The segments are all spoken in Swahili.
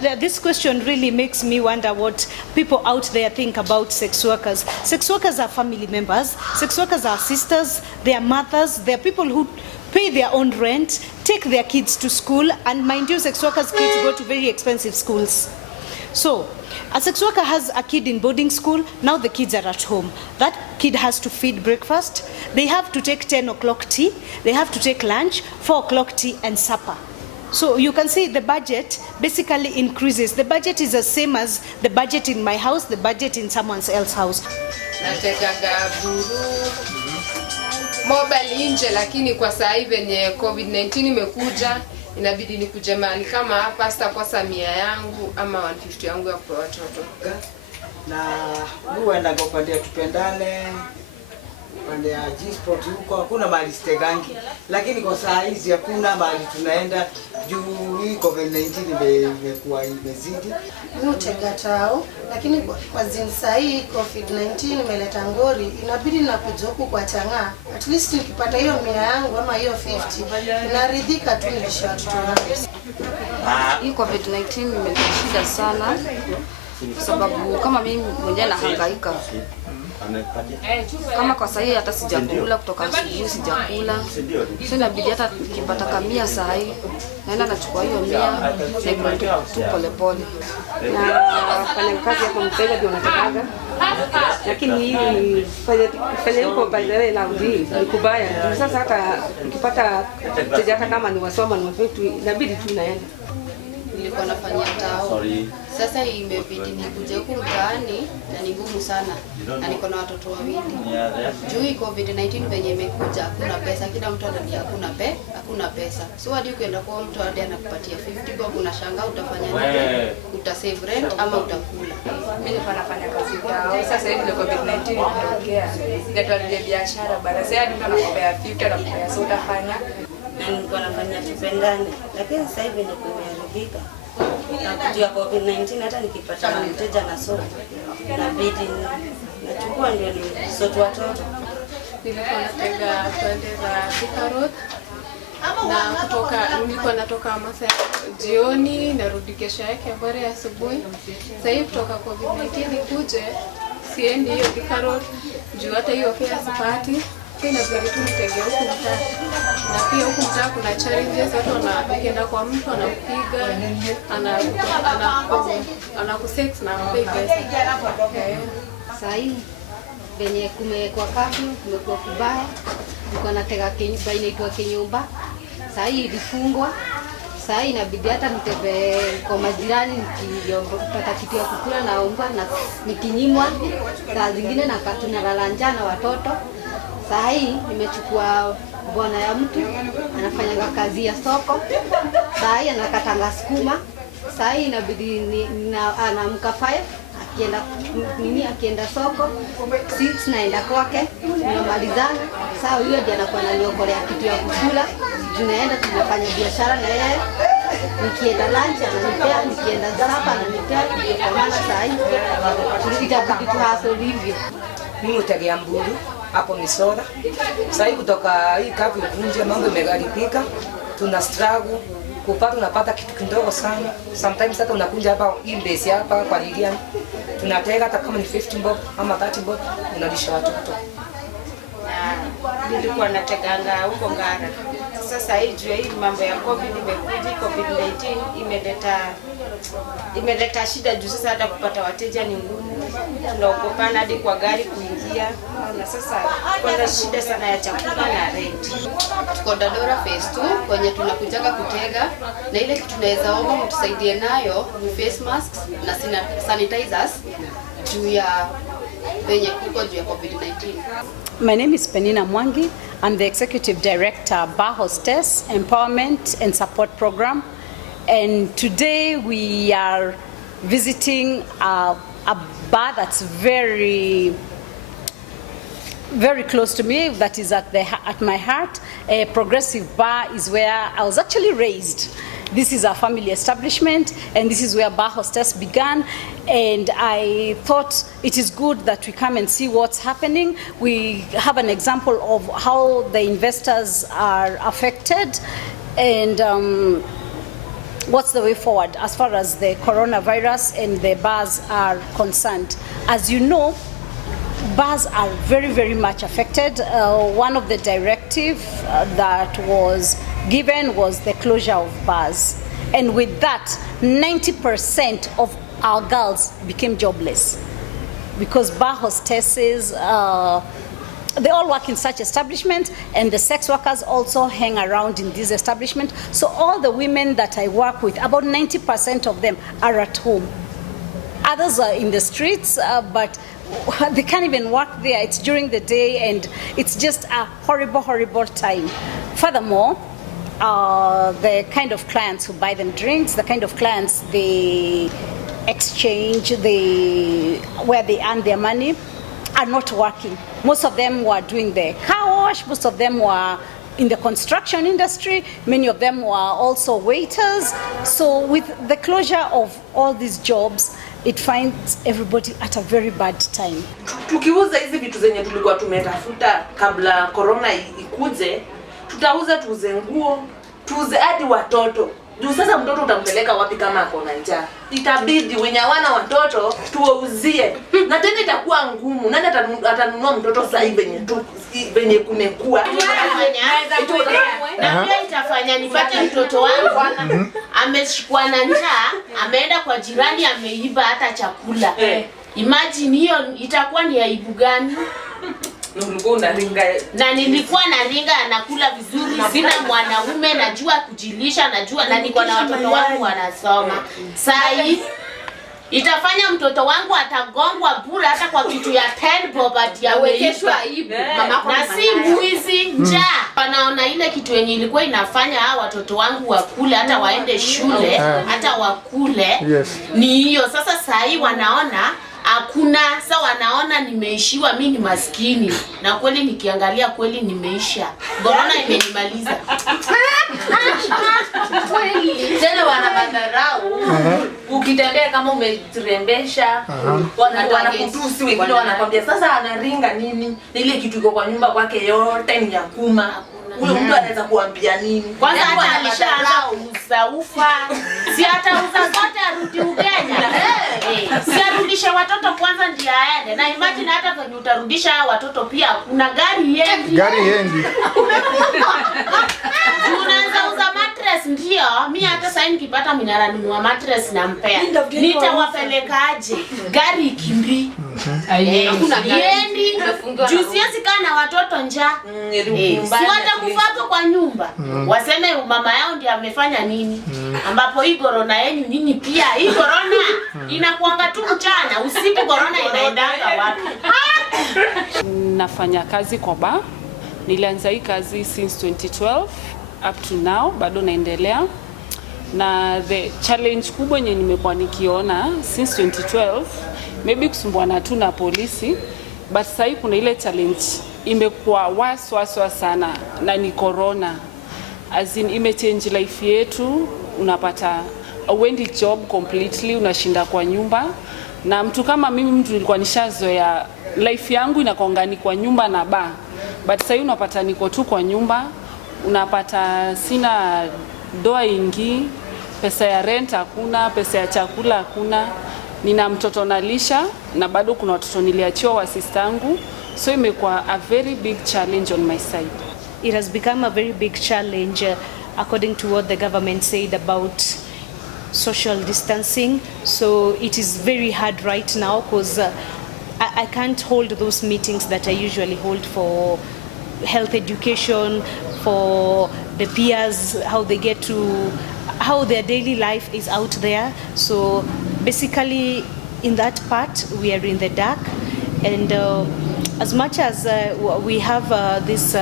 this question really makes me wonder what people out there think about sex workers. Sex workers are family members. Sex workers are sisters, they are mothers, they are people who pay their own rent, take their kids to school, and mind you, sex workers' kids go to very expensive schools. So, a sex worker has a kid in boarding school, now the kids are at home. That kid has to feed breakfast, they have to take 10 o'clock tea, they have to take lunch, 4 o'clock tea, and supper. So you can see the budget basically increases. The budget is the same as the budget in my house, the budget in someone else's house. Natekaga buru mobile nje, lakini kwa sasa hivi venye COVID-19 imekuja inabidi nikuje mahali kama hapa sitakosa 100 yangu ama 150 yangu ya kwa watoto. Na huenda kwa ndio tupendane pande ya G-sport huko hakuna mahali stegangi, lakini kwa saa hizi hakuna mahali tunaenda juu hii COVID-19 imekuwa imezidi. Utega tao, lakini kwa zinsa hii COVID-19 imeleta ngori, inabidi nakuja huku kwa Chang'aa. At least nikipata hiyo 100 yangu ama hiyo 50 naridhika tu, nilisha watoto wangu. Hii COVID-19 imeleta shida sana kwa sababu kama mimi mwenyewe nahangaika. Kama kwa sasa hata sijakula kutoka asubuhi sijakula. So inabidi hata nikipata kamia saa hii naenda nachukua hiyo 100 na tu pole pole. Na fanya kazi hapo mteja ndio unatakaga. Lakini hii fanya huko by the way na ni kubaya. Sasa hata nikipata mteja hata kama ni wasoma ni wetu inabidi tu naenda. Nilikuwa nafanya tao. Sasa imebidi nikuje huku mtaani na ni ngumu sana. Na niko na watoto wawili. Juu hii COVID-19 venye imekuja hakuna pesa, kila mtu anadai hakuna pesa. So hadi ukienda kwa mtu hadi anakupatia 50 bob unashangaa utafanya nini? Utasave rent ama utakula. Mimi nilikuwa nafanya kazi yao. Sasa hivi COVID-19 imetokea. Ngatwaje biashara baada sasa hadi tunakopea 50 na kupea so utafanya. Na nilikuwa nafanya tupendane, lakini sasa hivi ndio kumeharibika. Na kutia COVID-19 hata nikipata mteja na soko inabidi nachukua ndio ni sote watoto. Nilikuwa natega twende za Thika Road na nilikuwa natoka masaa jioni narudi kesho yake habari ya asubuhi. Sasa hivi kutoka COVID-19 kuje siendi hiyo Thika Road juu hata hiyo pia sipati. Kina vile tu nitege huku mtaa. Na pia huku mtaa kuna challenges, watu wanaenda kwa mtu anakupiga, anakusex na anakupiga pesa. Sasa hii venye kumekuwa kafu, kumekuwa kubaya. Niko natega kinyumba inaitwa kinyumba. Sasa hii ilifungwa. Sasa hii inabidi hata nitebe kwa majirani nikipata kitu ya kukula na unga na nikinyimwa. Saa zingine na tunalala njaa na watoto. Saa hii nimechukua bwana ya mtu anafanya kazi ya soko. Saa hii anakatanga sukuma. Saa hii inabidi anaamka 5 akienda soko 6 naenda kwake tunamalizana. Saa huyo ndiye anakuwa ananiokolea kitu ya kukula. Tunaenda tunafanya biashara na yeye. Nikienda lunch ananipea, nikienda supper ananipea. Kwa maana saa hii tulitabidi tuhastle hivyo. Mimi utegea mbulu hapo Misora. Sasa hivi kutoka hii kapi kunje mambo imegaribika. Tuna struggle kupata, unapata kitu kidogo sana. Sometimes hata unakunja hapa hii base hapa kwa Lilian. Tunatega hata kama ni 15 bob ama 30 bob unalisha watoto. Nilikuwa nateganga huko Ngara. Sasa hivi hii mambo ya COVID-19 imeleta shida juu sasa hata kupata wateja ni ngumu. Tunaogopana hadi kwa gari kuingia. Na sasa kuna shida sana ya chakula na rent. Tuko Dadora phase 2 kwenye tunakujaga kutega na ile kitu tunaweza omba mtusaidie nayo ni face masks na sanitizers juu ya venye kuko juu ya COVID-19. My name is Penina Mwangi. I'm the Executive Director, Bar Hostess Empowerment and Support Program. And today we are visiting a bar that's very close to me, that is at my heart. A Progressive Bar is where I was actually raised. This is a family establishment, and this is where Bar Hostess began. And I thought it is good that we come and see what's happening. We have an example of how the investors are affected, and what's the way forward as far as the coronavirus and the bars are concerned. As you know, bars are very, very much affected. One of the directives that was given was the closure of bars. And with that, 90% of our girls became jobless because bar hostesses, they all work in such establishments, and the sex workers also hang around in this establishment. So all the women that I work with, about 90% of them are at home. Others are in the streets, but they can't even work there. It's during the day, and it's just a horrible, horrible time. Furthermore, the kind of clients who buy them drinks, the kind of clients they exchange, where they earn their money, are not working. Most of them were doing the car wash, most of them were in the construction industry, many of them were also waiters. So with the closure of all these jobs, it finds everybody at a very bad time. Tukiuza hizi vitu zenye tulikuwa tumetafuta kabla corona ikuje, tutauza, tuuze nguo, tuuze hadi watoto. Juu sasa mtoto utampeleka wapi kama ako na njaa? Itabidi wenye hawana watoto tuwauzie. Na tena itakuwa ngumu. Nani atanunua mtoto sasa hivi venye kumekuwa? Na pia itafanya nipate mtoto wangu ameshikwa na njaa, ameenda kwa jirani ameiba hata chakula. Imagine hiyo itakuwa ni aibu gani? Na nilikuwa na ringa anakula vizuri, sina mwanaume, najua kujilisha, najua na niko na watoto wangu wanasoma. Sai itafanya mtoto wangu atagongwa bure hata kwa kitu ya 10 bob ya wekeshwa aibu. Na si mwizi, njaa. Wanaona ile kitu yenye ilikuwa inafanya hao watoto wangu wakule hata waende shule, hata wakule. Ni hiyo sasa sai wanaona hakuna. Sasa wanaona nimeishiwa, mimi ni maskini, na kweli nikiangalia kweli nimeisha. Corona imenimaliza. Kweli. Tena wanabadharau. Ukitembea kama umetrembesha, wanakutusi, wengine wanakwambia sasa anaringa nini? Ile kitu iko kwa nyumba kwake yote ni yakuma. Huyo mtu anaweza kuambia nini? Kwanza hata alishaanza kuuza ufa. Si hata uza zote arudi Ugenya. Si arudisha watoto kwanza ndio aende. Na imagine hata kwenye utarudisha watoto pia kuna gari yendi. Unaanza uza mattress ndio. Mimi hata sasa nikipata minara nunua mattress na mpea. Nitawapelekaje? Gari kimbi. Hakuna yendi. Jusiasi kana watoto njaa. Si watakufa hapo kwa nyumba. Waseme mama yao ndiye amefanya nini? Ambapo hii corona yenu nyinyi pia hii corona inakuanga tu mchana, usiku corona inaendanga wapi? Nafanya kazi kwa bar. Nilianza hii kazi since 2012 up to now, bado naendelea. Na the challenge kubwa yenye nimekuwa nikiona since 2012 maybe kusumbuana tu na polisi, but sasa kuna ile challenge imekuwa waswa sana, na ni corona. As in imechange life yetu, unapata uendi job completely, unashinda kwa nyumba. Na mtu kama mimi, mtu nilikuwa nishazoea life yangu inakongani kwa nyumba na bar, but sasa unapata niko tu kwa nyumba, unapata sina doa ingi, pesa ya rent hakuna, pesa ya chakula hakuna, nina mtoto nalisha, na bado kuna watoto niliachiwa wa sistangu. So imekuwa a very big challenge on my side. It has become a very big challenge according to what the government said about social distancing. So it is very hard right now because I can't hold those meetings that I usually hold for health education, for the peers, how they get to, how their daily life is out there. So basically in that part we are in the dark, and as much as we have this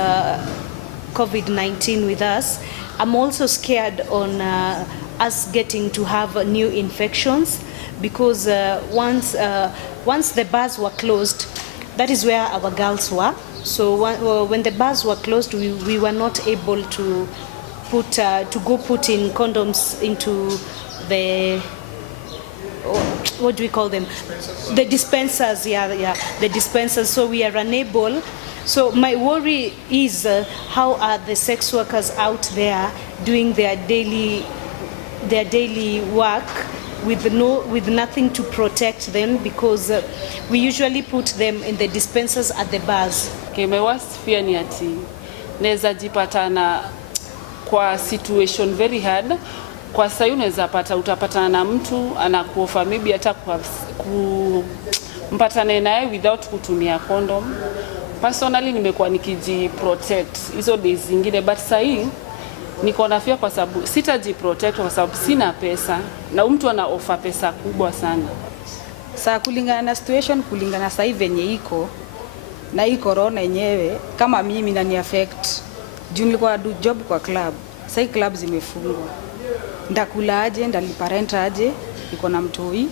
COVID-19 with us, I'm also scared on us getting to have new infections, because once the bars were closed, that is where our girls were. So when the bars were closed, we were not able to go put in condoms into the, what do we call them? The dispensers, the dispensers. So we are unable. So my worry is how are the sex workers out there doing their daily their daily work with nothing to protect them, because we usually put them in the dispensers at the bars. Okay, my worst fear ni ati naweza jipatana kwa situation very hard. Kwa sasa unaweza utapatana na mtu anakuofa maybe hata mpatane naye without kutumia condom. Personally nimekuwa nikijiprotect hizo days zingine, but sasa hii niko na fear kwa sababu sitajiprotect kwa sababu sina pesa na mtu ana offer pesa kubwa sana. Sasa kulingana na situation, kulingana sasa hivi venye iko na hii corona yenyewe, kama mimi nani affect. Juu nilikuwa do job kwa club. Sasa hii club zimefungwa. Ndakula aje, ndalipa rent aje, niko na mtoi.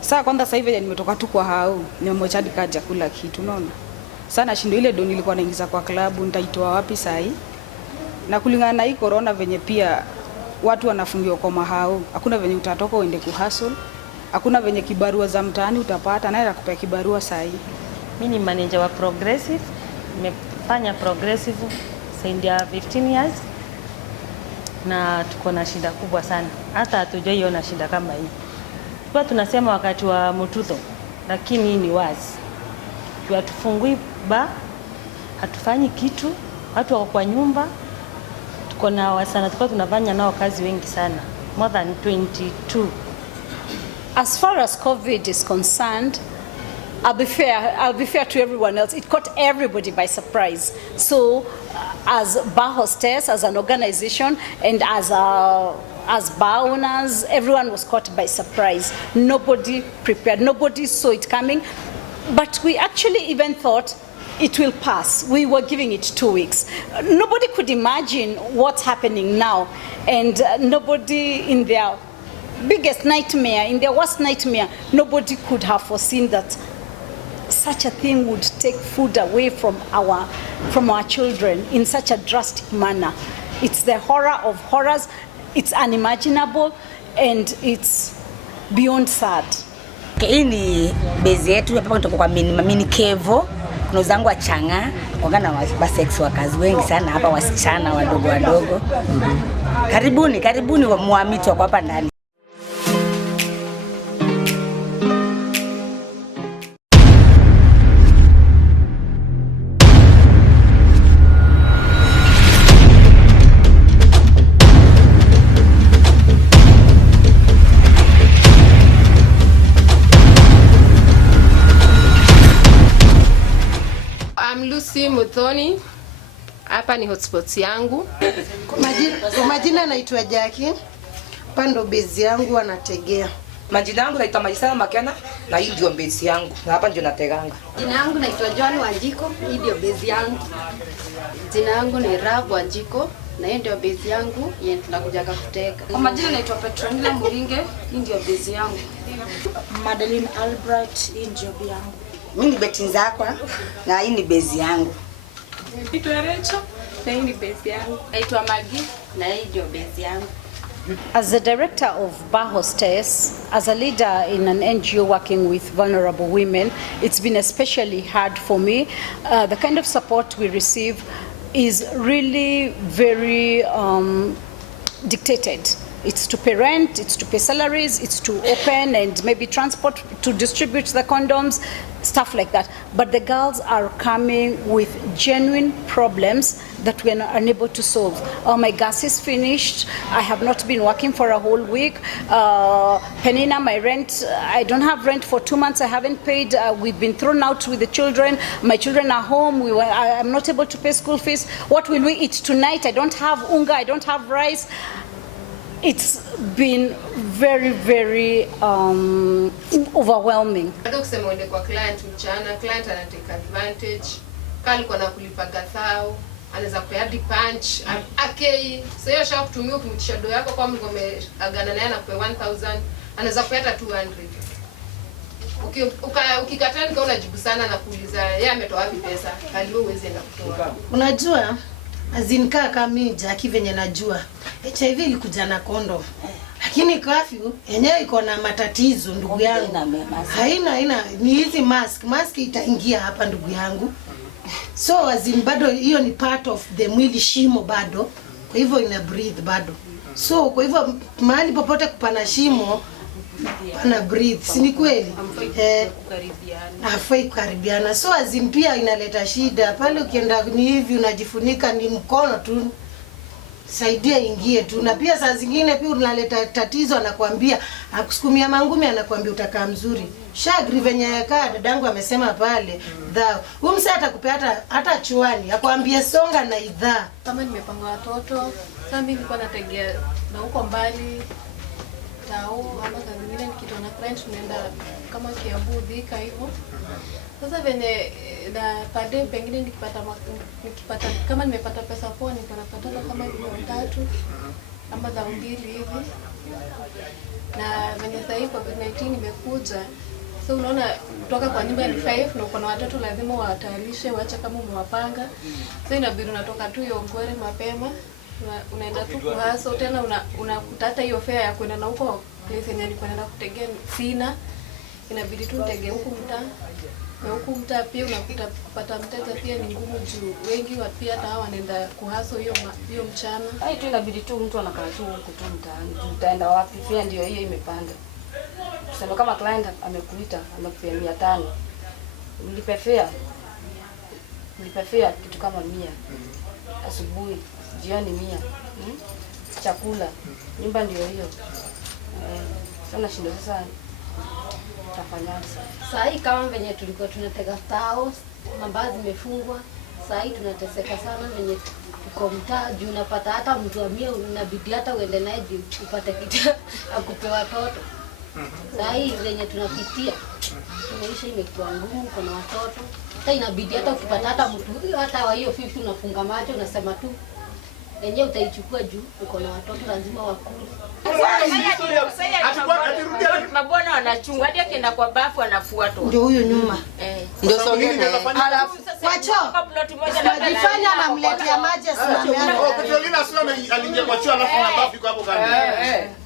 Sasa kwanza sasa hivi nimetoka tu kwa hao, nimemwacha kaja kula kitu, unaona? Sana shindo ile do nilikuwa naingiza kwa club, nitaitoa wapi sasa hii? Na kulingana na hii corona venye pia watu wanafungiwa kwa mahao, hakuna venye utatoka uende kuhustle, hakuna venye kibarua za mtaani utapata, naye akupea kibarua sasa hii. Mimi ni manager wa Progressive, nimefanya Progressive zaidi ya 15 years na tuko na shida kubwa sana, hata hatujaiona shida kama hii. Kwa tunasema wakati wa mututho, lakini ni wazi. Hatufungui ba, hatufanyi kitu, watu wako kwa nyumba, tuko na wasana, tuko tunafanya nao kazi wengi sana, more than 22. As far as COVID is concerned, I'll be fair to everyone else. It caught everybody by surprise. So, as bar hostess, as an organization, and as bar owners, everyone was caught by surprise. Nobody prepared. Nobody saw it coming. But we actually even thought it will pass. We were giving it 2 weeks. Nobody could imagine what's happening now, and nobody in their biggest nightmare, in their worst nightmare, nobody could have foreseen that such a thing would take food away from our children in such a drastic manner. It's the horror of horrors. It's unimaginable and it's beyond sad. Hii ni base yetu hapa kutoka kwa mini kevo. Kuna zangu wa changa, kwa na wa sex workers wengi sana hapa, wasichana wadogo. Karibuni wa muamito kwa hapa ndani. Muthoni, hapa ni hotspots yangu. Kwa majina naitwa Jackie. Pando base yangu anategea. Majina yangu naitwa Maisha Makena na hii ndio base yangu. Na hapa ndio nateganga. Jina yangu naitwa Joan Wanjiko, hii ndio base yangu. Jina yangu ni Rabu Wanjiko na hii ndio base yangu, yeye tunakuja kutega. Kwa majina naitwa Petronila Muringe, hii ndio base yangu. Madeline Albright, hii ndio base yangu. Mimi ni Betinzakwa na hii ni base yangu. Naitwa Rachel na hii ni base yangu. Naitwa Maggie na hii ndio base yangu. As the director of Bar Hostess, as a leader in an NGO working with vulnerable women, it's been especially hard for me. The kind of support we receive is really very dictated. It's to pay rent, it's to pay salaries, it's to open and maybe transport to distribute the condoms, stuff like that. But the girls are coming with genuine problems that we are unable to solve. My gas is finished. I have not been working for a whole week. Penina, my rent, I don't have rent for 2 months. I haven't paid. We've been thrown out with the children. My children are home. I'm not able to pay school fees. What will we eat tonight? I don't have unga. I don't have rice. It's been very, very overwhelming. Hata kusema uende kwa client mchana, client ana take advantage. Kali kwa nakulipa gathao, anaweza kupea hadi punch, akei. Sasa hiyo shaka kutumia ukimtisha do yako kwa mliko umeagana naye na kwa 1000, anaweza kupea hata 200. Ukikataa nika unajibu sana na kuuliza yeye ametoa wapi pesa, kali wewe uweze na kutoa. Unajua azinkaa kama mimi Jackie venye najua HIV ilikuja na kondo, lakini curfew yenyewe iko na matatizo ndugu yangu. Haina ni hizi mask itaingia hapa ndugu yangu. So azin bado hiyo ni part of the mwili shimo bado, kwa hivyo ina breathe bado. So kwa hivyo mahali popote kupana shimo pana breathe, si ni kweli? Hafai kukaribiana. So azimpia inaleta shida pale, ukienda ni hivi unajifunika ni mkono tu, saidia ingie tu. Na pia saa zingine pia unaleta tatizo, anakuambia akusukumia mangumi, anakuambia utakaa mzuri. Shagri venye kaa dadangu amesema pale dhao. Huyu msee atakupea hata chuani, akwambia songa na idhaa. Kama nimepanga watoto, sasa mimi nilikuwa nategea na huko mbali tao, ama saa zingine nikitoa na client tunaenda kama Kiambu, Thika hivyo. Sasa venye na pade pengine nikipata kama nimepata pesa poa, niko napata kama 3 ama 2 hivi. Na venye sasa hivi COVID-19 imekuja, so unaona kutoka kwa nyumba ni 5 na uko na watoto lazima watayarishe, waacha kama umewapanga. So inabidi unatoka tu Yongwere mapema, unaenda tu kwa so tena unakutata hiyo fare ya kwenda na huko place yenye nilikuwa naenda kutegea sina, inabidi tu utege huko mtaa. Na huku mtaa pia unakuta kupata mteja pia ni ngumu juu wengi pia hata hawa wanaenda kuhaso hiyo mchana. Hai tu inabidi tu mtu anakaa tu huko tu mtaani. Utaenda wapi? Pia ndio hiyo imepanda. Tuseme kama client amekuita, amekupea 500. Mlipe fare kitu kama 100. Asubuhi, jioni 100. Chakula, nyumba ndio hiyo. Sana shindo sasa. Saa hii kama venye tulikuwa tunatega tao, mambazi zimefungwa. Saa hii tunateseka sana venye tuko mtaa juu unapata hata mtu amia unabidi hata uende naye juu upate kitu akupe watoto. Saa hii venye tunapitia, maisha imekuwa ngumu, kuna watoto. Hata inabidi hata ukipata hata mtu hata wa hiyo 50 unafunga macho unasema tu yenyewe utaichukua juu uko na watoto lazima wakule. Mabwana wanachunga hadi akienda kwa bafu anafua tu. Ndio huyo nyuma. Ndio sogeni. Alafu wacho. Unajifanya namletea maji asimame. Petrolina sio aliingia kwa choo alafu na bafu iko hapo kando.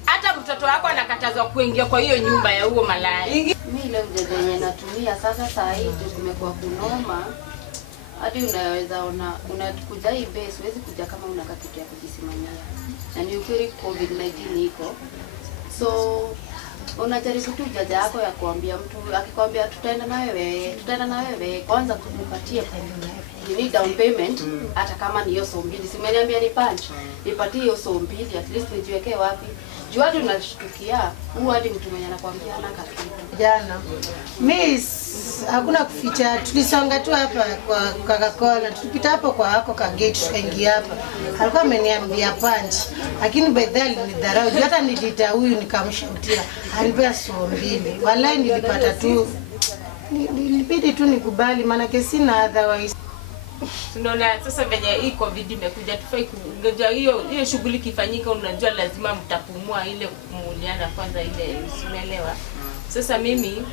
Hata mtoto wako anakatazwa kuingia kwa hiyo nyumba ya huo malaya. Mimi leo ndio natumia sasa saa hii tumekuwa kunoma. Hadi unaweza unakuja hii base, huwezi kuja kama una kitu ya kujisimamia. Na ni ukweli COVID-19 iko. So unajaribu tu jaja yako ya kuambia mtu, akikwambia tutaenda na wewe, kwanza tumpatie ni down payment, hata kama ni hiyo so mbili. Simeniambia ni punch. Nipatie hiyo so mbili, at least nijiweke wapi. Juu hadi unashtukia, hadi mtu mwenye anakuambia hana kitu. Jana miss hakuna kuficha, tulisonga tu hapa kwa Coca-Cola, tulipita hapo kwa hako ka gate tukaingia hapa. Alikuwa ameniambia punch, lakini by the way nilidharau. Hata nilita huyu nikamshutia. Alipea so mbili. Wallahi nilipata tu, nilibidi tu nikubali maana sina otherwise. Tunaona sasa venye hii COVID imekuja tufai kungoja hiyo shughuli kifanyika, unajua lazima mtapumua ile kumuliana kwanza ile usielewa. Sasa mimi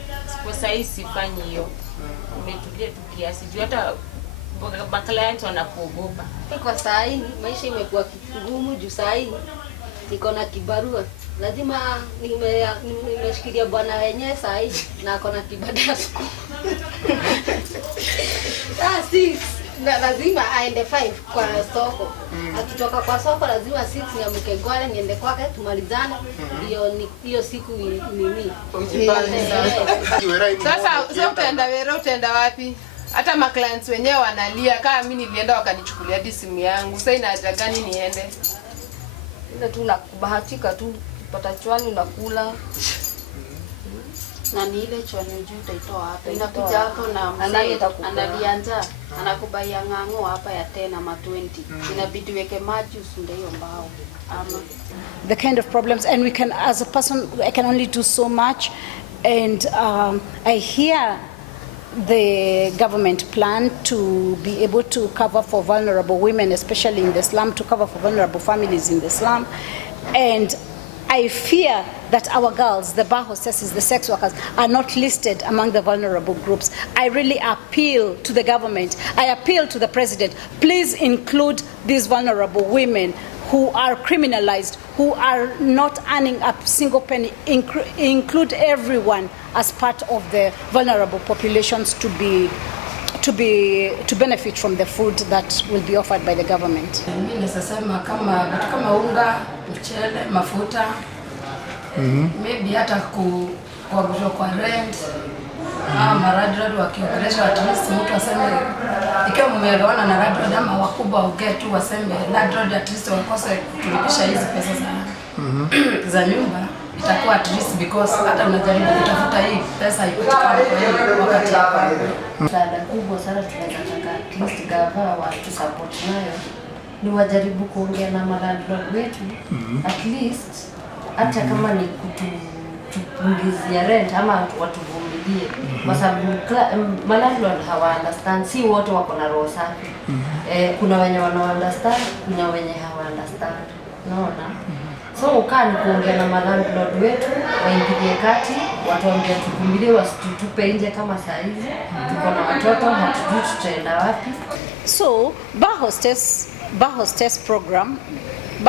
kwa sasa sifanyi hiyo. Nimetulia tu kiasi juu hata client wanakuogopa. Kwa saa hii maisha imekuwa kigumu juu saa hii niko na kibarua. Lazima nimeshikilia bwana wenyewe saa hii na ako na kibada siku. Na lazima aende 5 kwa soko. Akitoka kwa soko lazima 6 niamke Ngwale niende kwake tumalizane. Hiyo siku nini. Sasa utaenda wapi? Hata ma clients wenyewe wanalia kama mimi nilienda wakanichukulia hadi simu yangu. Sasa ina haja gani niende? Ile tu nakubahatika tu kupata chwani unakula. Na ni ile chwani juu utaitoa hapa. Inakuja hapo na mzee analianza anakubaia ng'ango hapa ya 10 ama 20. Inabidi weke maji usunde hiyo mbao. The kind of problems, and we can, as a person, I can only do so much. And I hear the government plan to be able to cover for vulnerable women, especially in the slum, to cover for vulnerable families in the slum. And I fear that our girls, the bar hostesses, the sex workers, are not listed among the vulnerable groups. I really appeal to the government. I appeal to the president. Please include these vulnerable women who are criminalized, who are not earning a single penny. Include everyone as part of the vulnerable populations to be to benefit from the food that will be offered by the government. Mimi nasema kama unga, mchele, mafuta, maybe hata kwa rent, maradrod wakiongelesha at least mtu aseme ikiwa mmeelewana na radrod ama wakubwa ugetu waseme radrod at least wakose kulipisha hizi pesa za nyumba, itakuwa at least because hata unajaribu kutafuta hii pesa ipatikane kwa hiyo wakati hapa. Msaada kubwa sana tunaweza taka at least gava watu support nayo ni wajaribu kuongea na landlord wetu at least hata kama ni kutupunguzia rent ama watuvumilie, kwa sababu landlord hawa understand, si wote wako na roho safi. Kuna wenye wana understand, kuna wenye hawa understand, unaona. So ukaa ni kuongea na landlord wetu waingilie kati, watuambie tuvumilie, wasitutupe nje kama saa hizi tuko na watoto hatujui tutaenda wapi. So Bar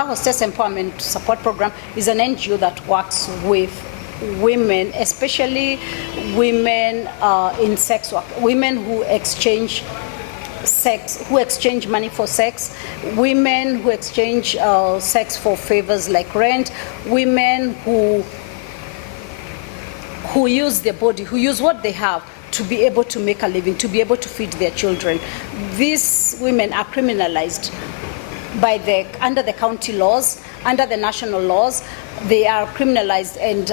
Hostess Empowerment Support Program is an NGO that works with women, especially women in sex work, women who exchange money for sex, women who exchange sex for favors like rent, women who use their body, who use what they have to be able to make a living, to be able to feed their children. These women are criminalized under the county laws, under the national laws. They are criminalized and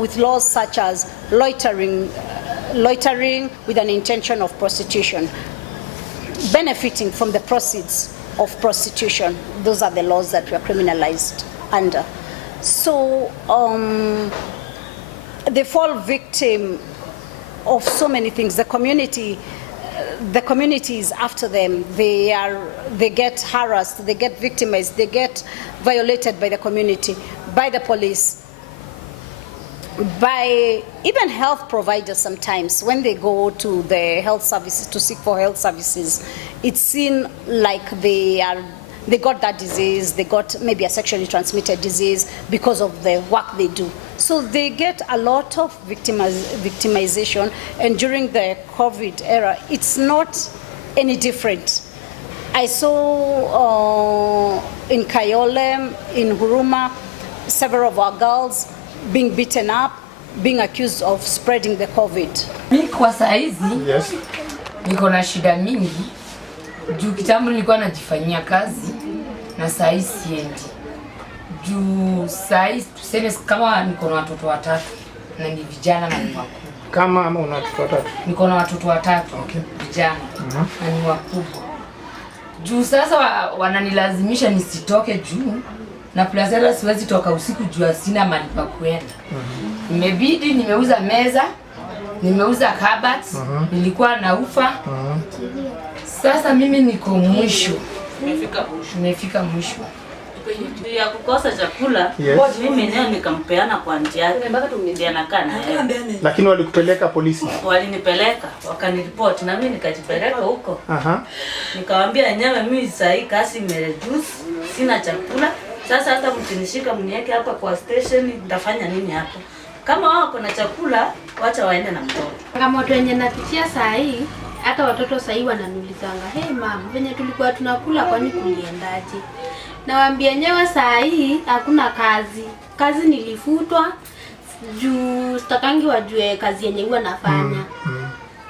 with laws such as loitering with an intention of prostitution, benefiting from the proceeds of prostitution. Those are the laws that we are criminalized under. So they fall victim of so many things. The community is after them. They get harassed, they get victimized, they get violated by the community, by the police, by even health providers. Sometimes when they go to the health services to seek for health services, it's seen like they got that disease, they got maybe a sexually transmitted disease because of the work they do. So they get a lot of victimization, and during the COVID era, it's not any different. I saw in Kayole, in Huruma, several of our girls being beaten up, being accused of spreading the COVID. Mimi kwa saizi niko na shida mingi. Juu kitambo nilikuwa najifanyia kazi na saizi siendi. Juu saizi tuseme kama niko na watoto watatu na ni vijana na ni wakubwa. Kama ama una watoto watatu? Niko na watoto watatu vijana na ni wakubwa. Juu sasa wananilazimisha nisitoke juu na plazera siwezi toka usiku juu sina mahali pa kwenda. Imebidi nimeuza meza, nimeuza kabati, nilikuwa na ufa. Sasa mimi niko mwisho. Nimefika mwisho. Ya kukosa chakula, mimi leo nikampeana kwa aunti yake. Ndiye anakaa na yeye. Lakini walikupeleka polisi? Walinipeleka, wakaniripoti na mimi nikajipeleka huko. Nikawaambia wenyewe mimi saa hii kazi imereduce, sina chakula. Sasa hata mkinishika mniweke hapa kwa station, nitafanya nini hapo? Kama wao kuna chakula, wacha waende na mtoto. Changamoto yenye napitia saa hii, hata watoto saa hii wananiulizanga, "Hey mama, venye tulikuwa tunakula kwani kuliendaje?" Nawaambia nyewe saa hii hakuna kazi. Kazi nilifutwa juu sitakangi wajue kazi yenye huwa nafanya.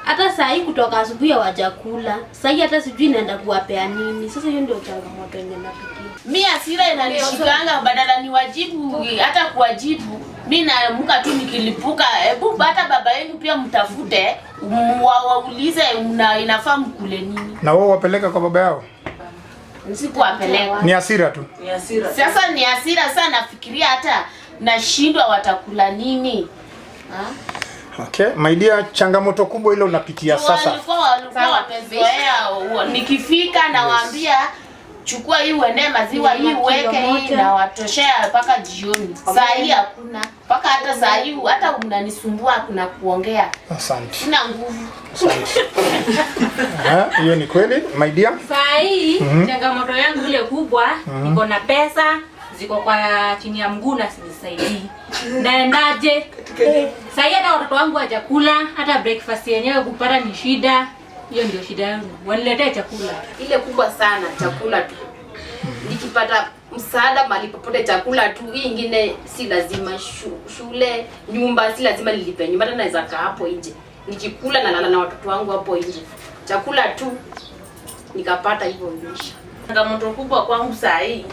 Hata saa hii kutoka asubuhi hawajakula. Saa hii hata sijui naenda kuwapea nini. Sasa hiyo ndio changamoto yenye napitia. Mimi hasira inanishikanga, badala niwajibu hata kuwajibu. Mimi naamka tu nikilipuka, hebu hata baba yenu pia mtafute, waulize inafaa mkule nini. Na wao wapeleka kwa baba yao? Nisikuwapeleka. Ni hasira tu. Ni hasira. Sasa ni hasira sana, nafikiria hata nashindwa watakula nini. Okay, my dear, changamoto kubwa ile unapitia sasa. Walikuwa wamezoea, nikifika nawaambia chukua hii uende maziwa hii uweke hii na watoshea mpaka jioni. Saa hii hakuna. Mpaka hata saa hii hata mnanisumbua kuna kuongea. Asante. Sina nguvu. Hiyo ni kweli, my dear. Saa hii changamoto yangu ile kubwa, niko na pesa ziko kwa chini ya mguu na sinisaidii. Naendaje? Saa hii hata watoto wangu hawajakula, hata breakfast yenyewe kupata ni shida. Hiyo ndio shida yangu. Waniletee chakula. Ile kubwa sana chakula tu. Nikipata msaada mahali popote chakula tu. Hii ingine si lazima shule, nyumba si lazima nilipe. Nyumba tena naweza kaa hapo nje. Nikikula na lala na watoto wangu hapo nje. Chakula tu nikapata hivyo ndisha. Changamoto kubwa kwangu saa hii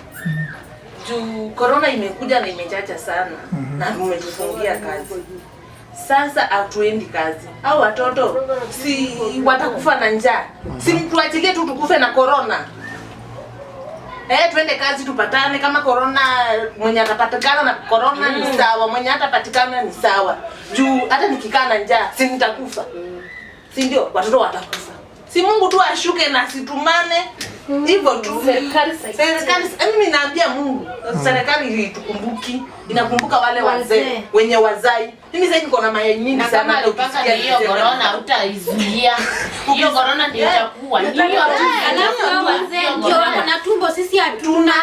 juu corona imekuja na imechacha sana na tumejifungia kazi. Sasa hatuendi kazi. Hao watoto si watakufa na njaa. Si mtuachilie tu tukufe na corona. Tuende kazi tupatane kama corona mwenye atapatikana na corona ni sawa, mwenye hatapatikana ni sawa. Juu hata nikikaa na njaa si nitakufa. Si ndio? Watoto watakufa. Si Mungu tu ashuke na situmane hivyo tu. Serikali mimi naambia Mungu, serikali itukumbuki, inakumbuka wale wazee wenye wazai. Mimi sasa niko na mayai nyingi sana hata ukisikia hiyo corona utaizuia. Hiyo corona ndio itakuwa. Ndio wazee ndio na tumbo sisi hatuna.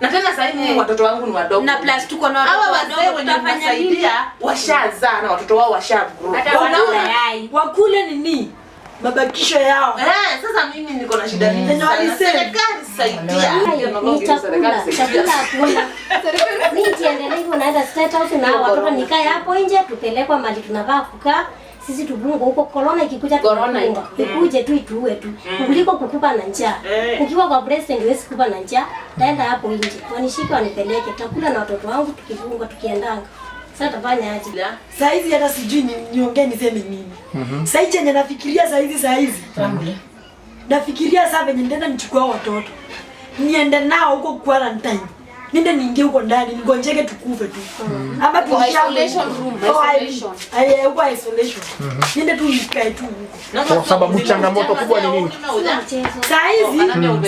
Na tena sasa hivi watoto wangu ni wadogo. Na plus tuko na watoto wadogo tunafanya washazaa na watoto wao washagrow. Wakule nini? Mabakisho yao. Sasa mimi niko na shida nyingi sana. Serikali saidia. Chakula hakuna. Mimi tiendelee hivyo naenda State House na watoto nikae hapo nje tupelekwa mali tunavaa kukaa. Sisi tubungo huko corona ikikuja corona ikuje tu ituue tu. Kuliko kukupa na njaa. Ukiwa kwa president huwezi kukupa na njaa. Taenda hapo nje. Wanishike wanipeleke takula na watoto wangu tukibunga tukiendanga. Sasa tafanya aje? Saizi hata sijui niongee niseme nini. Saizi chenye nafikiria saizi. Nafikiria sasa venye nenda nichukua watoto. Niende nao huko quarantine. Nende niingie huko ndani nigonjeke tukufe tu. Ama tu isolation room, isolation. Huko isolation. Nende tu nikae tu huko. Kwa sababu changamoto kubwa ni nini?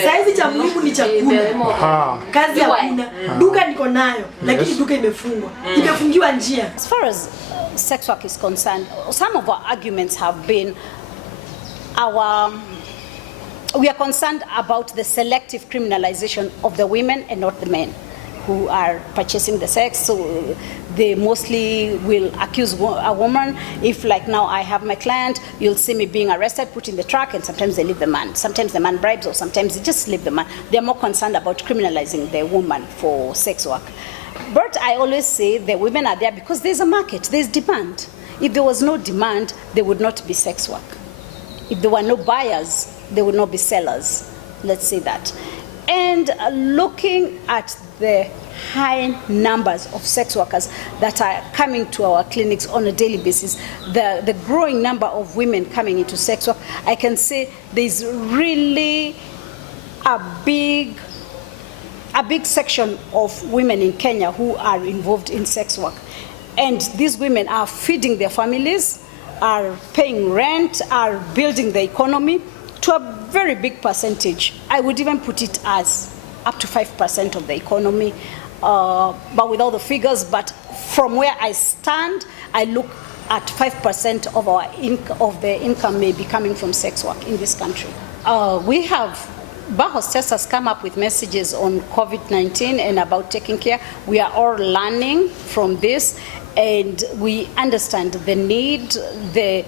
Saizi cha muhimu ni chakula. Kazi hakuna. Duka niko nayo lakini duka imefungwa. Imefungiwa njia. As far as sex work is concerned, some of our arguments have been we are concerned about the selective criminalization of the women and not the men who are purchasing the sex. So they mostly will accuse a woman. If like now I have my client, you'll see me being arrested, put in the truck, and sometimes they leave the man. Sometimes the man bribes or sometimes they just leave the man. They're more concerned about criminalizing the woman for sex work. But I always say the women are there because there's a market, there's demand. If there was no demand, there would not be sex work. If there were no buyers, there would not be sellers. Let's say that. And looking at the high numbers of sex workers that are coming to our clinics on a daily basis, the growing number of women coming into sex work, I can say there's really a big section of women in Kenya who are involved in sex work. And these women are feeding their families, are paying rent, are building the economy to a very big percentage. I would even put it as up to 5% of the economy, but with all the figures. But from where I stand, I look at 5% of of the income may be coming from sex work in this country. BHESP has come up with messages on COVID-19 and about taking care. We are all learning from this, and we understand the need, the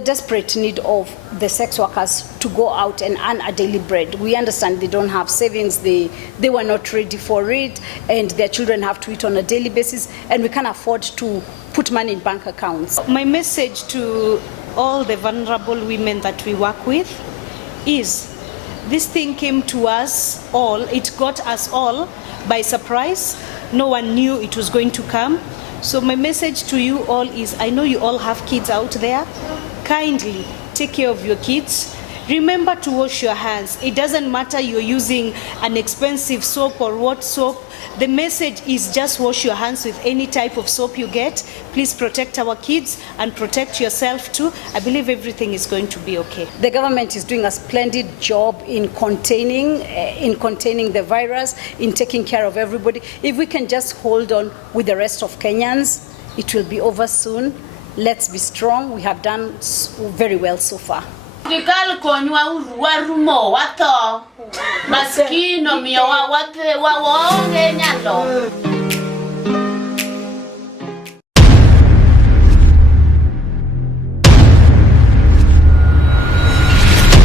desperate need of the sex workers to go out and earn a daily bread. We understand they don't have savings, they were not ready for it, and their children have to eat on a daily basis, and we can't afford to put money in bank accounts. My message to all the vulnerable women that we work with is this thing came to us all, it got us all by surprise. No one knew it was going to come. So my message to you all is, I know you all have kids out there. Kindly take care of your kids. Remember to wash your hands. It doesn't matter you're using an expensive soap or what soap. The message is just wash your hands with any type of soap you get. Please protect our kids and protect yourself too. I believe everything is going to be okay. The government is doing a splendid job in containing the virus, in taking care of everybody. If we can just hold on with the rest of Kenyans, it will be over soon. Let's be strong. We have done very well so far. Serikali konywa uruwarumo wato maskino mio wa waonge nyalo.